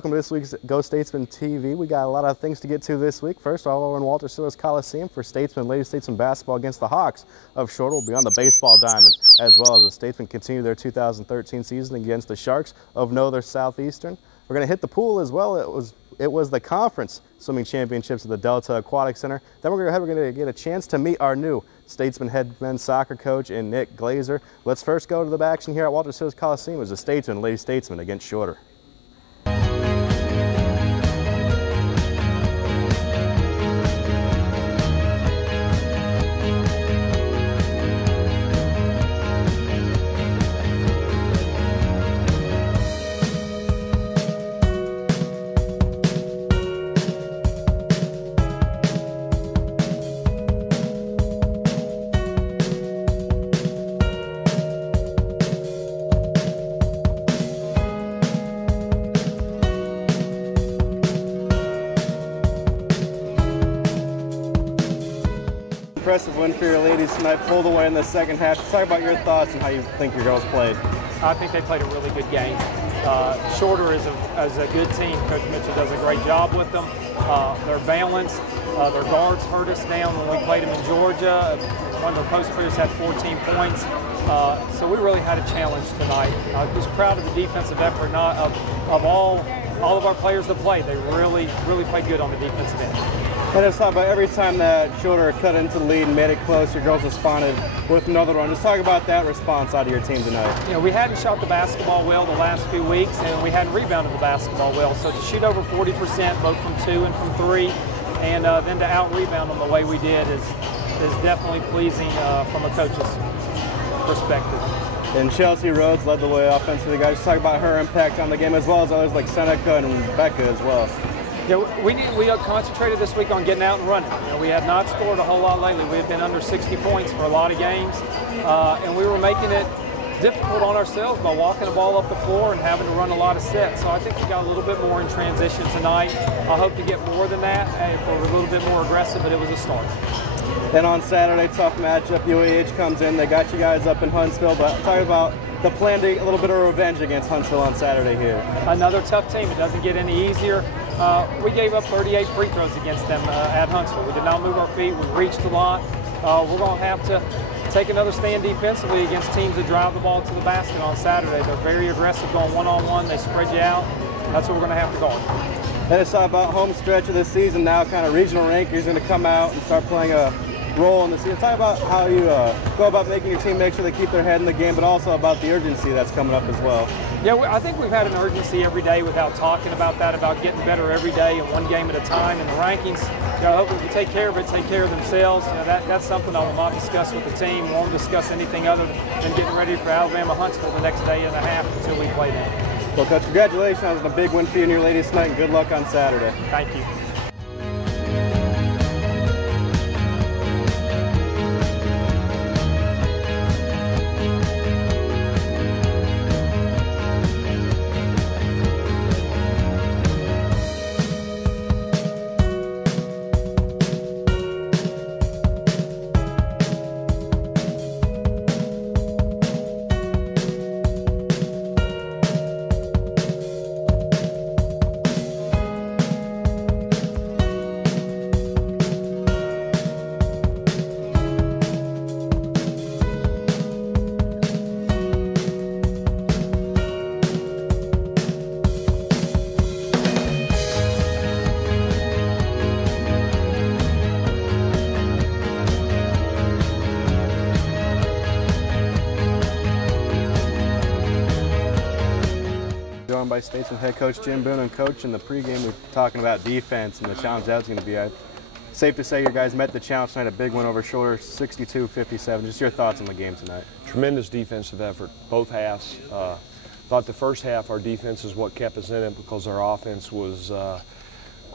Welcome to this week's GoStatesmen TV. We got a lot of things to get to this week. First, all over in Walter Sillis Coliseum for Statesmen and Lady Statesmen basketball against the Hawks of Shorter will be on the baseball diamond, as well as the Statesmen continue their 2013 season against the Sharks of Northern Southeastern. We're going to hit the pool as well. It was the conference swimming championships at the Delta Aquatic Center. Then we're going to get a chance to meet our new Statesmen head men's soccer coach in Nick Glaser. Let's first go to the action here at Walter Sillis Coliseum as the Statesmen and Lady Statesmen against Shorter. Impressive win for your ladies tonight, pulled away in the second half. Just talk about your thoughts and how you think your girls played. I think they played a really good game. Shorter is a good team. Coach Mitchell does a great job with them. They're balanced. Their guards hurt us down when we played them in Georgia. One of their post players had 14 points. So we really had a challenge tonight. I was proud of the defensive effort of all of our players that played. They really played good on the defensive end. And it's talk about every time that Shorter cut into the lead and made it close, your girls responded with another run. Just talk about that response out of your team tonight. You know, we hadn't shot the basketball well the last few weeks, and we hadn't rebounded the basketball well. So to shoot over 40%, both from 2 and from 3, and then to out-rebound them the way we did is definitely pleasing from a coach's perspective. And Chelsea Rhodes led the way offensively. Guys, just talk about her impact on the game, as well as others like Seneca and Becca as well. Yeah, we concentrated this week on getting out and running. You know, we had not scored a whole lot lately. We had been under 60 points for a lot of games, and we were making it difficult on ourselves by walking the ball up the floor and having to run a lot of sets. So I think we got a little bit more in transition tonight. I hope to get more than that if we're a little bit more aggressive, but it was a start. Then on Saturday, tough matchup. UAH comes in. They got you guys up in Huntsville, but talk about the plan to get a little bit of revenge against Huntsville on Saturday here. Another tough team. It doesn't get any easier. We gave up 38 free throws against them at Huntsville. We did not move our feet. We reached a lot. We're going to have to take another stand defensively against teams that drive the ball to the basket on Saturday. They're very aggressive going one-on-one. They spread you out. That's what we're going to have to guard. Then it's about home stretch of the season now, kind of regional rankings going to come out and start playing a role in the season. Talk about how you go about making your team make sure they keep their head in the game, but also about the urgency that's coming up as well. Yeah, I think we've had an urgency every day without talking about that, about getting better every day and one game at a time. And the rankings, you know, hopefully if you take care of it, take care of themselves. You know, that's something I will not discuss with the team. We won't discuss anything other than getting ready for Alabama Huntsville the next day and a half until we play them. Well, Coach, congratulations on a big win for you and your ladies tonight, and good luck on Saturday. Thank you. Joined by Statesmen head coach Jim Boone, and coach in the pregame we're talking about defense and the challenge that's going to be. Safe to say you guys met the challenge tonight, a big win over Shorter, 62-57. Just your thoughts on the game tonight. Tremendous defensive effort, both halves. Thought the first half our defense is what kept us in it because our offense was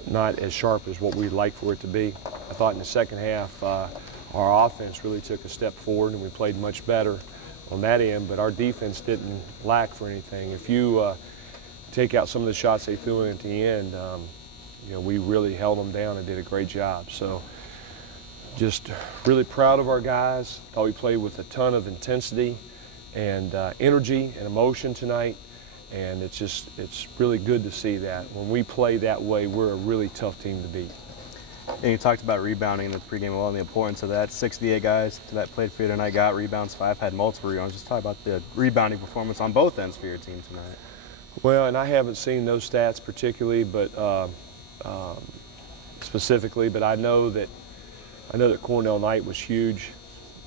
not as sharp as what we'd like for it to be. I thought in the second half our offense really took a step forward and we played much better on that end, but our defense didn't lack for anything. If you take out some of the shots they threw in at the end, you know, we really held them down and did a great job. So just really proud of our guys. Thought we played with a ton of intensity and energy and emotion tonight. And it's really good to see that. When we play that way, we're a really tough team to beat. And you talked about rebounding in the pregame well and the importance of that. 68 guys that played for you tonight got rebounds, 5 had multiple rebounds. Just talk about the rebounding performance on both ends for your team tonight. Well, and I haven't seen those stats particularly, but specifically, but I know that Cornell Knight was huge.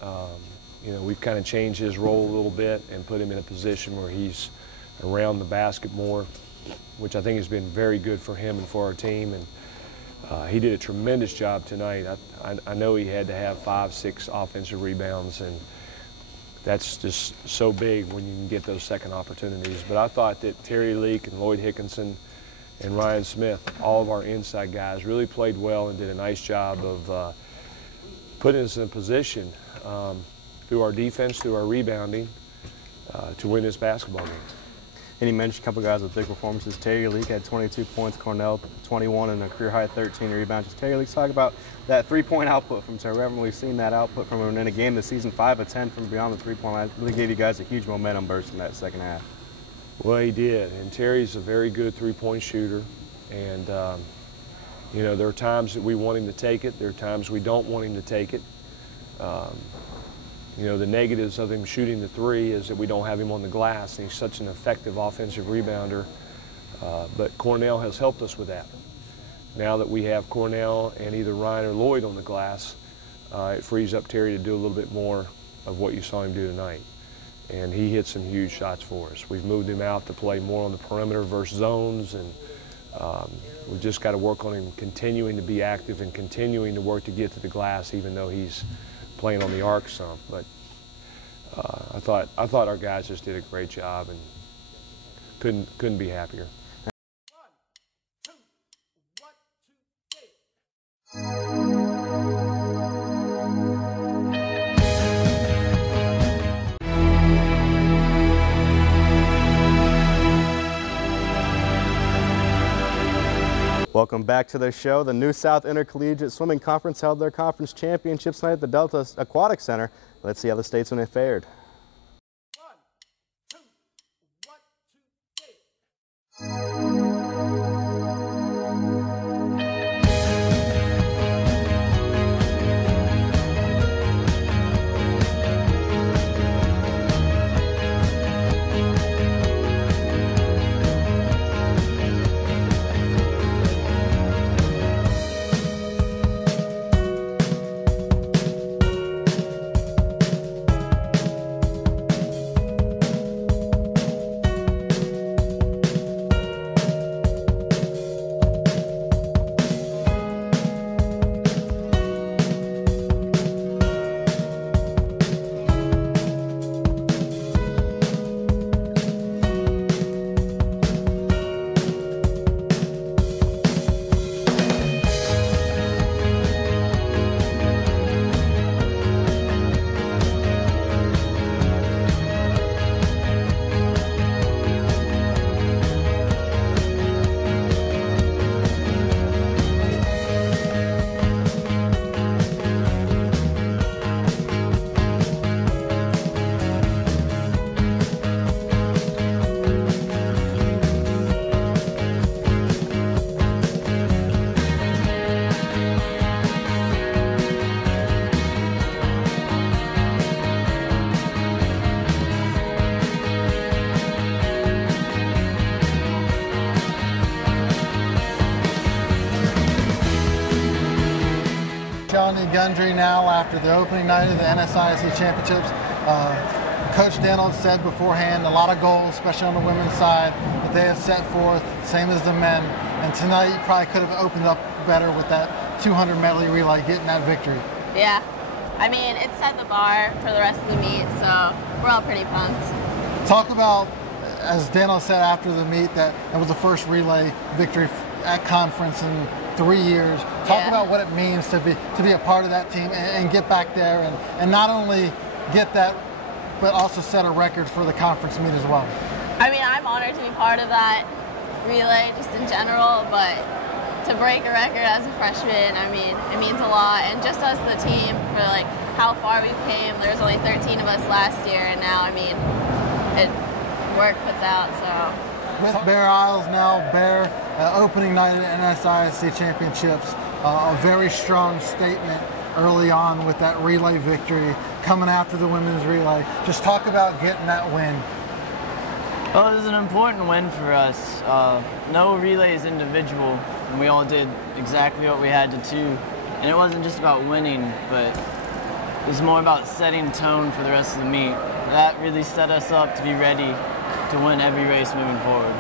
You know, we've kind of changed his role a little bit and put him in a position where he's around the basket more, which I think has been very good for him and for our team. And he did a tremendous job tonight. I know he had to have 5, 6 offensive rebounds, and that's just so big when you can get those second opportunities. But I thought that Terry Leak and Lloyd Hickinson and Ryan Smith, all of our inside guys, really played well and did a nice job of putting us in a position through our defense, through our rebounding, to win this basketball game. And you mentioned a couple guys with big performances. Terry Leak had 22 points, Cornell 21, and a career-high 13 rebounds. Just Terry Leak, talk about that 3-point output from Terry. We haven't really seen that output from him in a game this season. 5 of 10 from beyond the 3-point line. Really gave you guys a huge momentum burst in that second half. Well, he did, and Terry's a very good 3-point shooter. And, you know, there are times that we want him to take it. There are times we don't want him to take it. You know, the negatives of him shooting the 3 is that we don't have him on the glass, and he's such an effective offensive rebounder. But Cornell has helped us with that. Now that we have Cornell and either Ryan or Lloyd on the glass, it frees up Terry to do a little bit more of what you saw him do tonight. And he hit some huge shots for us. We've moved him out to play more on the perimeter versus zones, and we've just got to work on him continuing to be active and continuing to work to get to the glass, even though he's playing on the arc some. But I thought our guys just did a great job, and couldn't be happier. Welcome back to the show. The New South Intercollegiate Swimming Conference held their conference championships tonight at the Delta Aquatic Center. Let's see how the Statesmen have fared. 1, 2, 1, 2, 3. Gundry now after the opening night of the NSISC championships. Coach Daniel said beforehand a lot of goals, especially on the women's side, that they have set forth, same as the men. And tonight you probably could have opened up better with that 200 medley relay, getting that victory. Yeah, I mean, it set the bar for the rest of the meet, so we're all pretty pumped. Talk about, as Daniel said after the meet, that it was the first relay victory at conference in 3 years. Talk about what it means to be a part of that team and get back there and not only get that, but also set a record for the conference meet as well. I mean, I'm honored to be part of that relay just in general, but to break a record as a freshman, I mean, it means a lot. And just as the team, for like how far we came, there was only 13 of us last year, and now, I mean, work puts out. So. With Bear Isles now, Bear opening night of the NSISC championships, a very strong statement early on with that relay victory, coming after the women's relay. Just talk about getting that win. Well, it was an important win for us. No relay is individual, and we all did exactly what we had to do. And it wasn't just about winning, but it was more about setting tone for the rest of the meet. That really set us up to be ready to win every race moving forward.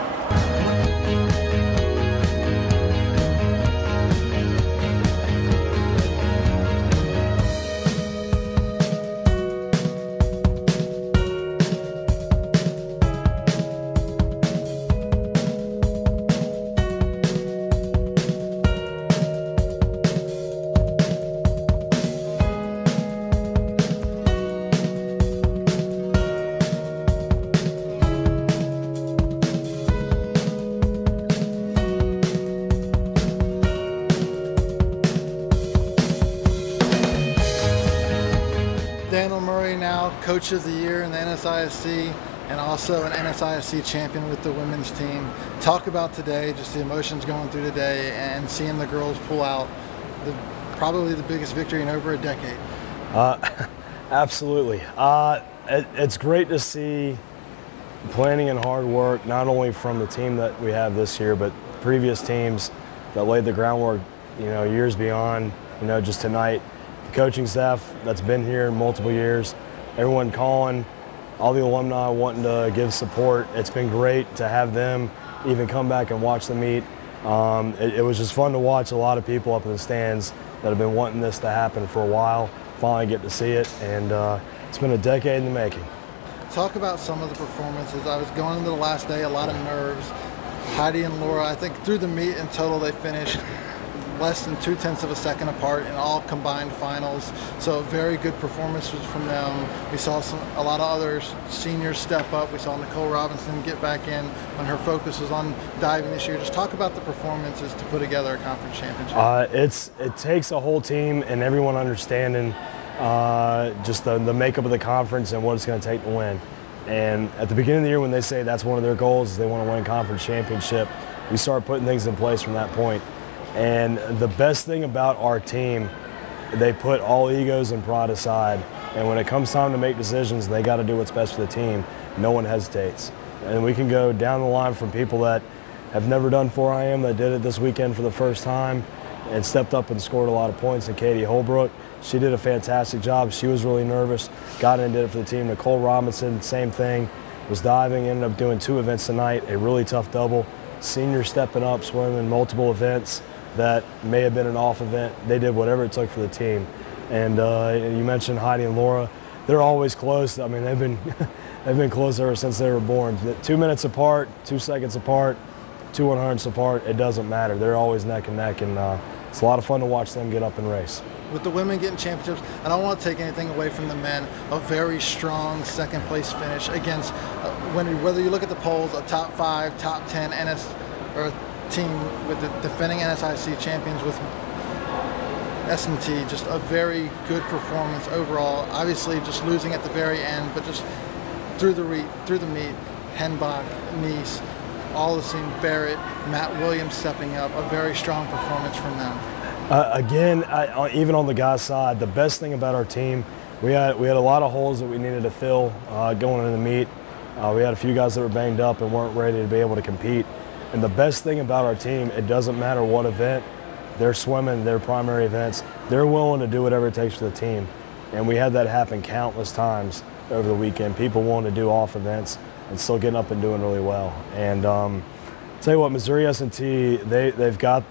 Coach of the Year in the NSISC and also an NSISC champion with the women's team. Talk about today, just the emotions going through today and seeing the girls pull out probably the biggest victory in over a decade. Absolutely. It's great to see planning and hard work, not only from the team that we have this year, but previous teams that laid the groundwork, years beyond, just tonight. The coaching staff that's been here multiple years, everyone calling, all the alumni wanting to give support. It's been great to have them even come back and watch the meet. It was just fun to watch a lot of people up in the stands that have been wanting this to happen for a while, finally get to see it, and it's been a decade in the making. Talk about some of the performances. I was going into the last day, a lot of nerves. Heidi and Laura, I think through the meet in total they finished less than 0.2 of a second apart in all combined finals. So very good performances from them. We saw a lot of other seniors step up. We saw Nicole Robinson get back in when her focus was on diving this year. Just talk about the performances to put together a conference championship. It takes a whole team and everyone understanding just the makeup of the conference and what it's going to take to win. And at the beginning of the year when they say that's one of their goals, they want to win a conference championship, we start putting things in place from that point. And the best thing about our team, they put all egos and pride aside. And when it comes time to make decisions, they got to do what's best for the team. No one hesitates. And we can go down the line from people that have never done 4IM that did it this weekend for the first time and stepped up and scored a lot of points. And Katie Holbrook, she did a fantastic job. She was really nervous, got in and did it for the team. Nicole Robinson, same thing, was diving, ended up doing 2 events tonight, a really tough double. Seniors stepping up, swimming multiple events that may have been an off event. They did whatever it took for the team. And you mentioned Heidi and Laura. They're always close. I mean, they've been close ever since they were born. 2 minutes apart, 2 seconds apart, 2 100ths apart, it doesn't matter. They're always neck and neck, and it's a lot of fun to watch them get up and race. With the women getting championships, I don't want to take anything away from the men. A very strong second place finish against, whether you look at the polls, a top 5, top 10 team with the defending NSIC champions with S&T, just a very good performance overall. Obviously just losing at the very end, but just through the meet, Henbach, Nice, all the same, Barrett, Matt Williams stepping up, a very strong performance from them. Again, even on the guys' side, the best thing about our team, we had a lot of holes that we needed to fill going into the meet. We had a few guys that were banged up and weren't ready to be able to compete. And the best thing about our team, it doesn't matter what event, they're swimming, their primary events, they're willing to do whatever it takes for the team. And we had that happen countless times over the weekend. People wanting to do off events and still getting up and doing really well. And tell you what, Missouri S&T, they've got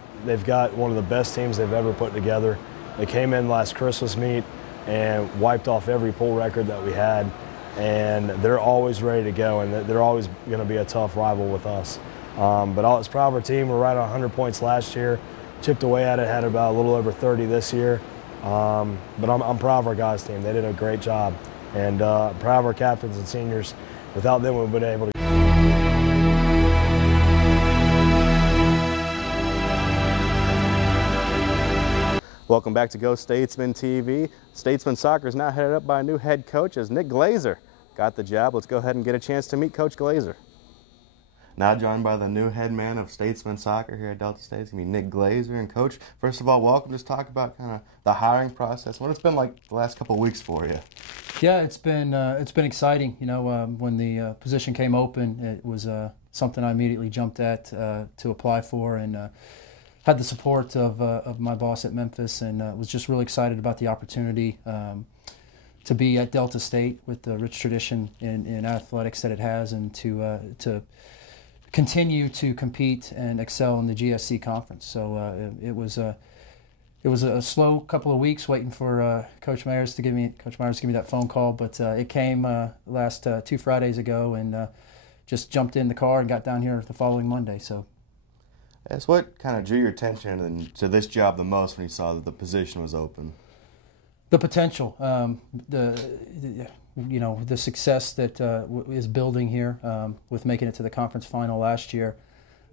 one of the best teams they've ever put together. They came in last Christmas meet and wiped off every pool record that we had. And they're always ready to go, and they're always going to be a tough rival with us. But I was proud of our team. We're right at 100 points last year. Chipped away at it, had about a little over 30 this year. But I'm proud of our guys' team. They did a great job. And proud of our captains and seniors. Without them, we would have been able to. Welcome back to GoStatesmen TV. Statesmen Soccer is now headed up by a new head coach as Nick Glaser got the job. Let's go ahead and get a chance to meet Coach Glaser. Now joined by the new head man of Statesmen soccer here at Delta State. It's going to be Nick Glaser. And Coach, first of all, welcome. Just talk about kind of the hiring process, what it's been like the last couple of weeks for you. Yeah, it's been exciting. You know, when the position came open, it was something I immediately jumped at to apply for, and had the support of my boss at Memphis, and was just really excited about the opportunity to be at Delta State with the rich tradition in athletics that it has, and to continue to compete and excel in the GSC conference. So it was a slow couple of weeks waiting for Coach Myers to give me that phone call, but it came last 2 Fridays ago, and just jumped in the car and got down here the following Monday. So, that's what kind of drew your attention to this job the most when you saw that the position was open? The potential, the success that is building here with making it to the conference final last year.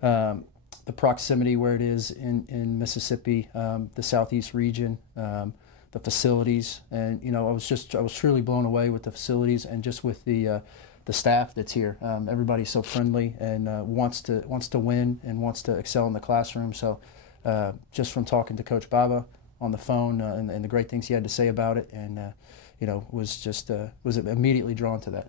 The proximity where it is in Mississippi, the southeast region, the facilities, and I was truly blown away with the facilities and just with the staff that's here. Everybody's so friendly and wants to win and wants to excel in the classroom. So just from talking to Coach Baba on the phone and the great things he had to say about it, and was immediately drawn to that.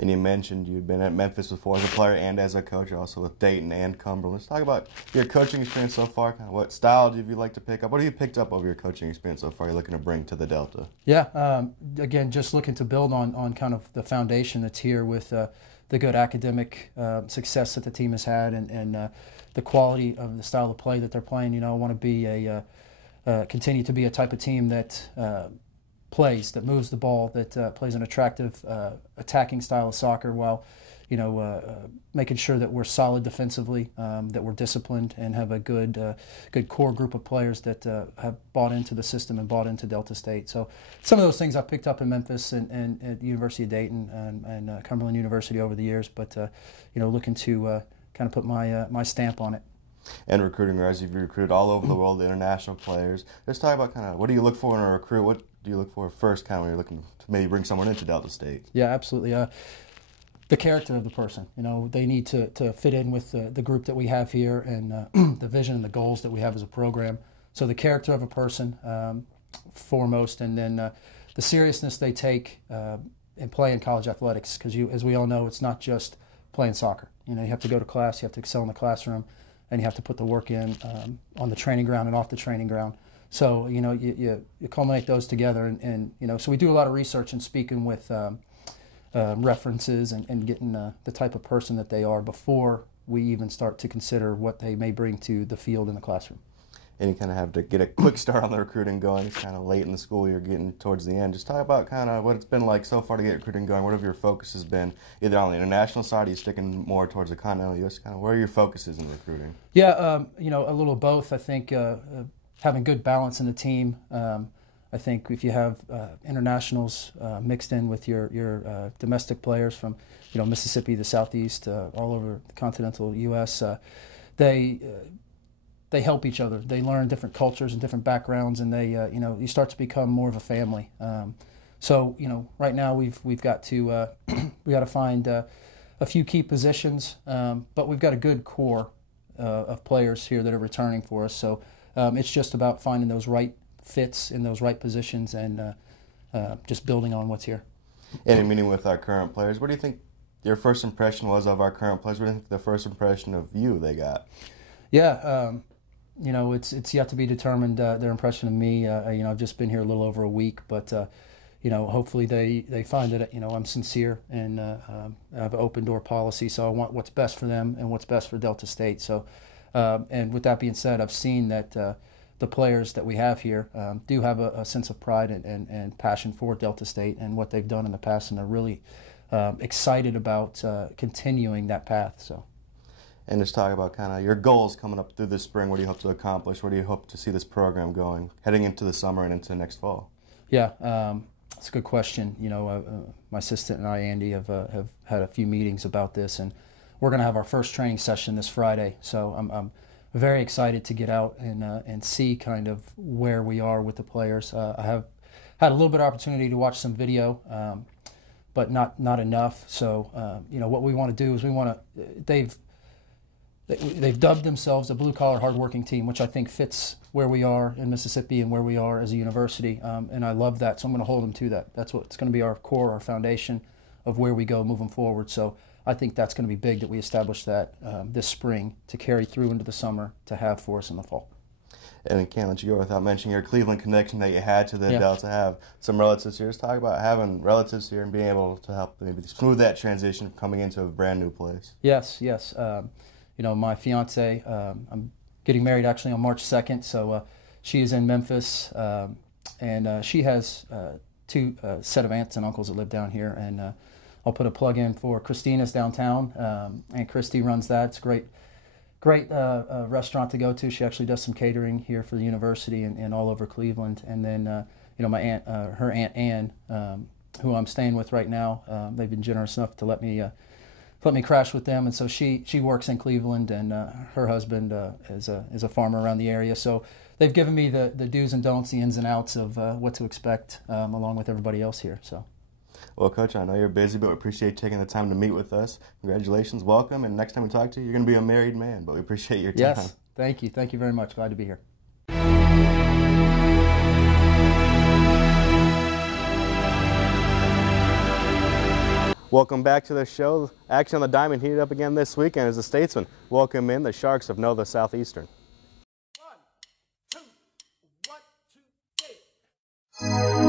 And you mentioned you'd been at Memphis before as a player and as a coach, also with Dayton and Cumberland. Let's talk about your coaching experience so far. Kind of what style do you like to pick up? What have you picked up over your coaching experience so far you're looking to bring to the Delta? Yeah, again, just looking to build on kind of the foundation that's here with the good academic success that the team has had, and the quality of the style of play that they're playing. I want to be continue to be a type of team that that moves the ball, that plays an attractive attacking style of soccer, while making sure that we're solid defensively, that we're disciplined, and have a good core group of players that have bought into the system and bought into Delta State. So some of those things I've picked up in Memphis and at the University of Dayton and Cumberland University over the years, but looking to kind of put my stamp on it. And recruiting, as you've recruited all over the world, the international players. Let's talk about kind of what do you look for in a recruit? What do you look for first, kind of when you're looking to maybe bring someone into Delta State? Yeah, absolutely. The character of the person. They need to fit in with the group that we have here, and the vision and the goals that we have as a program. So the character of a person foremost, and then the seriousness they take in playing college athletics. Because as we all know, it's not just playing soccer. You have to go to class, you have to excel in the classroom, and you have to put the work in on the training ground and off the training ground. So you culminate those together, and so we do a lot of research and speaking with references and getting the type of person that they are before we even start to consider what they may bring to the field in the classroom. And you kind of have to get a quick start on the recruiting going. It's kind of late in the school year, getting towards the end. Just talk about kind of what it's been like so far to get recruiting going. What have your focuses been, either on the international side, are you sticking more towards the continental U.S.? Kind of where are your focuses in recruiting? Yeah, a little of both. I think having good balance in the team. I think if you have internationals mixed in with your domestic players from Mississippi, the Southeast, all over the continental U.S., they help each other. They learn different cultures and different backgrounds, and they you start to become more of a family. So right now we've got to we got to find a few key positions, but we've got a good core of players here that are returning for us. So it's just about finding those right fits in those right positions, and just building on what's here. And in meeting with our current players, what do you think your first impression was of our current players? What do you think the first impression of you they got? Yeah, it's yet to be determined their impression of me. I've just been here a little over a week, but hopefully they find that I'm sincere and I have an open door policy. So I want what's best for them and what's best for Delta State. So, and with that being said, I've seen that the players that we have here do have a sense of pride and passion for Delta State and what they've done in the past, and they're really excited about continuing that path. So. And just talk about kind of your goals coming up through this spring. What do you hope to accomplish? Where do you hope to see this program going, heading into the summer and into next fall? Yeah, that's a good question. My assistant and I, Andy, have had a few meetings about this, and we're going to have our first training session this Friday. So I'm very excited to get out and see kind of where we are with the players. I have had a little bit of opportunity to watch some video, but not enough. So you know, what we want to do is we want to. They've dubbed themselves a blue-collar, hard-working team, which I think fits where we are in Mississippi and where we are as a university, and I love that, so I'm going to hold them to that. That's what's going to be our core, our foundation of where we go moving forward. So I think that's going to be big that we establish that this spring to carry through into the summer to have for us in the fall. And I can't let you go without mentioning your Cleveland connection that you had to the Delta. Have some relatives here. Let's talk about having relatives here and being able to help maybe smooth that transition coming into a brand new place. Yes. You know, my fiance, I'm getting married actually on March 2nd, so she is in Memphis, and she has two set of aunts and uncles that live down here, and I'll put a plug in for Christina's downtown, and Christy runs that. It's a great restaurant to go to. She actually does some catering here for the university and all over Cleveland. And then, you know, my aunt, her Aunt Ann, who I'm staying with right now, they've been generous enough to let me crash with them, and so she works in Cleveland, and her husband is a farmer around the area. So they've given me the do's and don'ts, the ins and outs of what to expect, along with everybody else here. So. Well, Coach, I know you're busy, but we appreciate taking the time to meet with us. Congratulations, welcome, and next time we talk to you, you're going to be a married man, but we appreciate your time. Yes, thank you very much. Glad to be here. Welcome back to the show. Action on the diamond heated up again this weekend as the Statesmen welcome in the Sharks of Nova Southeastern. 1, 2, 1, 2, 3.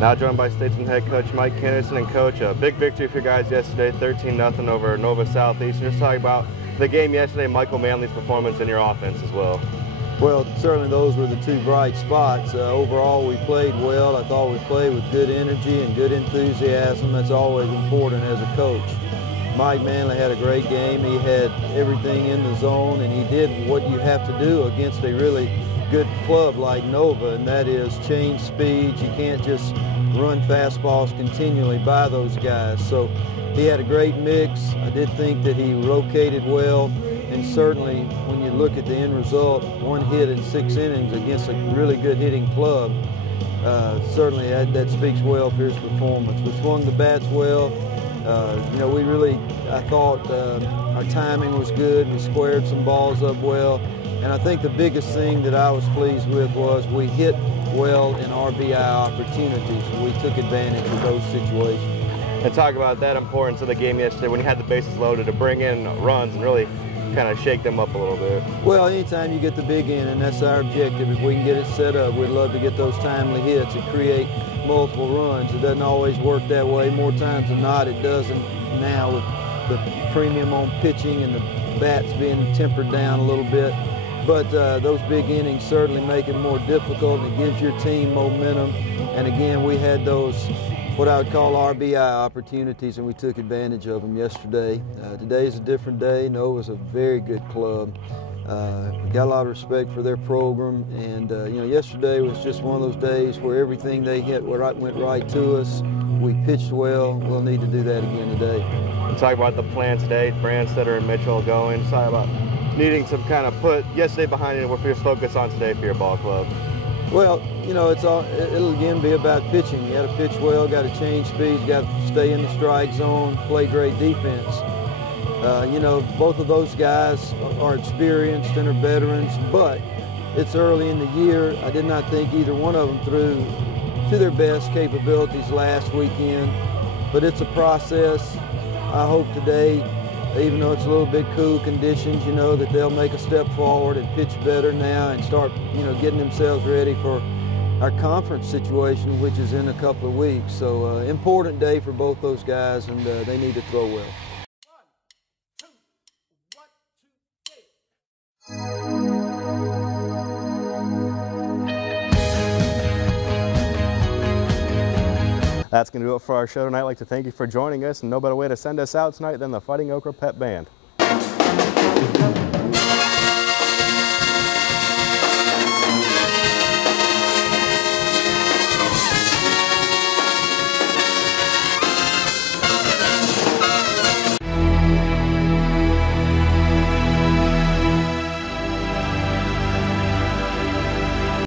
Now joined by Statesman head coach Mike Henderson. And coach, a big victory for you guys yesterday, 13-0 over Nova Southeastern. Just talking about the game yesterday, Michael Manley's performance and your offense as well. Well, certainly those were the two bright spots. Overall, we played well. I thought we played with good energy and good enthusiasm. That's always important as a coach. Mike Manley had a great game. He had everything in the zone, and he did what you have to do against a really good club like Nova, and that is change speeds. You can't just run fastballs continually by those guys. So he had a great mix. I did think that he located well, and certainly when you look at the end result, 1 hit in 6 innings against a really good hitting club, certainly that speaks well for his performance. We swung the bats well. You know, we really, I thought our timing was good. We squared some balls up well. And I think the biggest thing that I was pleased with was we hit well in RBI opportunities. We took advantage of those situations. And talk about that importance of the game yesterday when you had the bases loaded to bring in runs and really kind of shake them up a little bit. Well, anytime you get the big inning, that's our objective. If we can get it set up, we'd love to get those timely hits and create multiple runs. It doesn't always work that way. More times than not, it doesn't now with the premium on pitching and the bats being tempered down a little bit. But those big innings certainly make it more difficult, and it gives your team momentum. And again, we had those, what I would call RBI opportunities, and we took advantage of them yesterday. Today's a different day. Nova's a very good club. Got a lot of respect for their program, and you know, yesterday was just one of those days where everything they hit went right to us. We pitched well. We'll need to do that again today. Talk about the plan today, Brandstetter and Mitchell going. Talk about needing some kind of put yesterday behind it and what you're focused on today for your ball club. Well, you know, it'll again be about pitching. You got to pitch well, got to change speeds, got to stay in the strike zone, play great defense. You know, both of those guys are experienced and are veterans, but it's early in the year. I did not think either one of them threw to their best capabilities last weekend, but it's a process. I hope today, even though it's a little bit cool conditions, you know, that they'll make a step forward and pitch better now and start, you know, getting themselves ready for our conference situation, which is in a couple of weeks. So important day for both those guys, and they need to throw well. That's going to do it for our show tonight. I'd like to thank you for joining us, and no better way to send us out tonight than the Fighting Okra Pep Band.